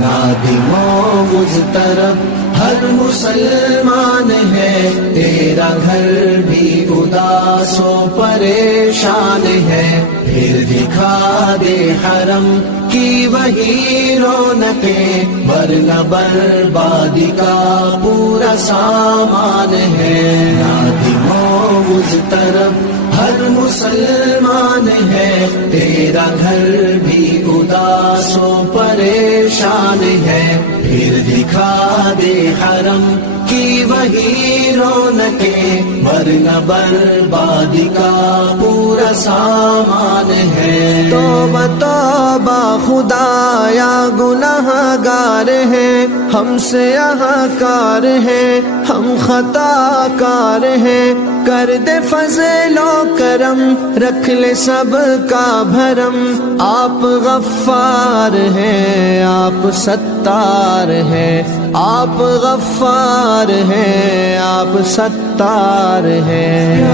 نادم و مضطرب ہر مسلمان ہے، تیرا گھر بھی اداس و پریشان ہے، پھر دکھا دے حرم کی وہی رونقیں، ورنہ بربادی کا پورا سامان ہے۔ نادم و مضطرب ہر مسلمان ہے، تیرا گھر بھی اداس و پریشان ہے، پھر دکھا دے حرم کی وہی رونقیں، ورنہ بربادی کا پورا سامان ہے۔ توبہ توبہ خدایا گناہ گار ہیں، ہم سے یہاں کار ہیں، ہم خطا کار ہیں، کر دے فضل و کرم، رکھ لے سب کا بھرم، آپ غفار ہیں، آپ ستار ہیں، آپ غفار ہیں، آپ ستار ہیں۔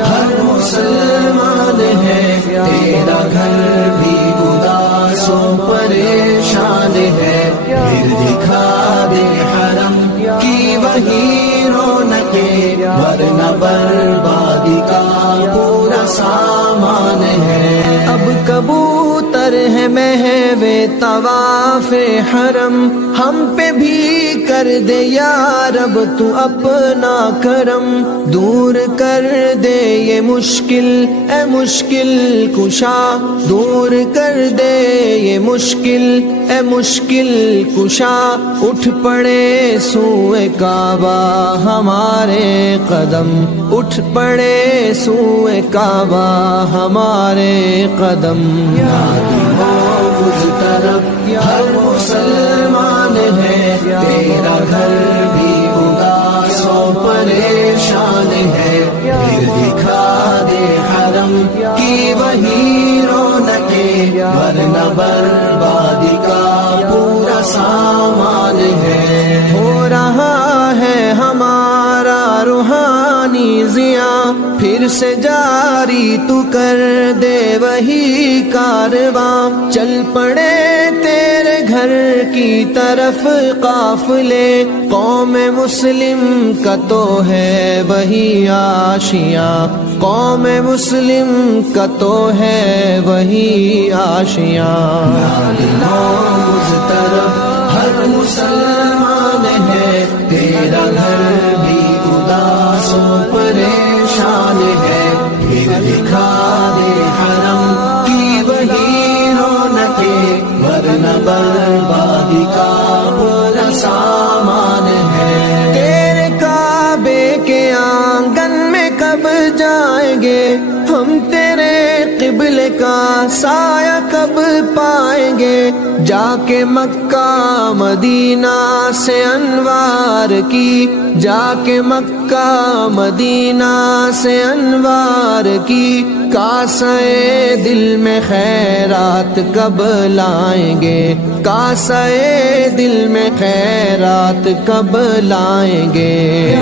ہر مسلمان ہے، تیرا گھر بھی اداس و پریشان ہے، پھر دکھا دے حرم کی وہی رونقیں، ورنہ بربادی کا پورا سامان ہے۔ اب کبوتر ہے محو طواف حرم، ہم پہ بھی کر دے یا رب تو اپنا کرم، دور کر دے یہ مشکل اے مشکل کشا، دور کر دے یہ مشکل اے مشکل کشا، اٹھ پڑے سوئے کعبہ ہمارے قدم، اٹھ پڑے سوئے کعبہ ہمارے قدم۔ نادم و مضطرب ہر مسلمان ہے، تیرا گھر بھی اداس و پریشان ہے، پھر دکھا دے حرم کی وہی رونقیں، ورنہ بربادی کا پورا سامان ہے۔ ہو رہا ہے ہمارا روحانی ضیاء، پھر سے جاری تو کر دے وہی کارواں، چل پڑے تیرے گھر کی طرف قافلے، قوم مسلم کا تو ہے وہی آشیاں، قوم مسلم کا تو ہے وہی آشیاں۔ ہر مسلمان ہے، تیرا گھر بھی اداس و پریشان ہے، پھر دکھا دے حرم کی وہی رونقیں، ورنہ بربادی کا پورا سامان ہے۔ تیرے کعبے کے آنگن میں کب جائیں گے ہم، تیرے قبلے کا سایہ کب پائیں گے، جا کے مکہ مدینہ سے انوار کی، جا کے مکہ مدینہ سے انوار کی، کاسے دل میں خیرات کب لائیں گے، کاسے دل میں خیرات کب لائیں گے۔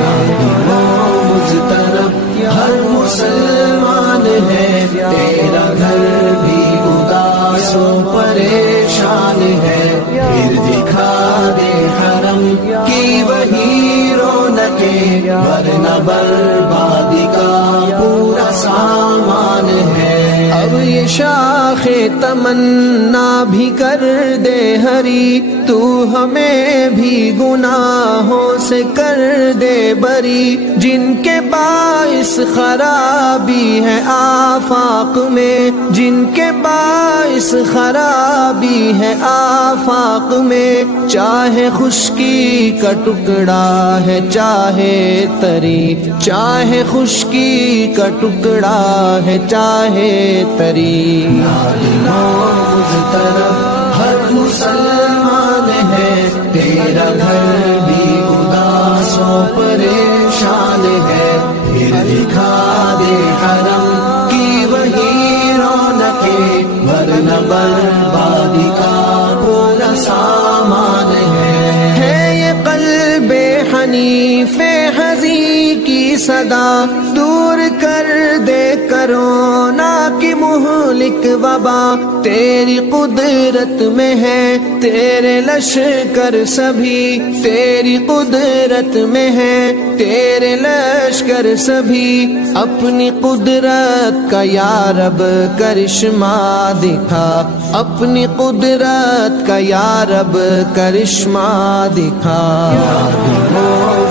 ہر مسلمان ہے، تیرا گھر بھی اداس و پریشان ہے، پھر دکھا دے حرم کی وہی رونقیں، ورنہ بربادی کا پورا سامان ہے۔ اب یہ شاخ تمنا بھی کر دے ہری، تو ہمیں بھی گناہوں سے کر دے بری، جن کے باعث خرابی ہے آفاق میں، جن کے باعث خرابی ہے آفاق میں، چاہے خشکی کا ٹکڑا ہے چاہے تری، چاہے خشکی کا ٹکڑا ہے چاہے تری۔ نادم و مضطرب ہر مسلمان ہے، تیرا گھر بھی اداس و پریشان ہے، پھر دکھا دے حرم کی وہی رونقیں، ورنہ بربادی کا پورا سامان ہے۔ یہ قلب حنیف حزین کی صدا، دور کر دے کر کرونا کی مہلک وبا تیری قدرت میں ہے، تیرے لشکر سبھی تیری قدرت میں ہے، تیرے لشکر سبھی اپنی قدرت کا یا رب کرشمہ دکھا، اپنی قدرت کا یا رب کرشمہ دکھا۔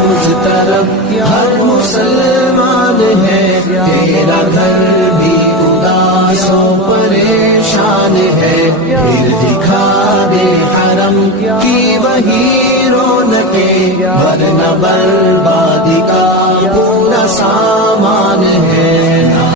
اس طرف ہر مسلمان ہے، تیرا گھر بھی اداس و پریشان ہے، پھر دکھا دے حرم کی وہی رونقیں، ورنہ بربادی کا پورا سامان ہے۔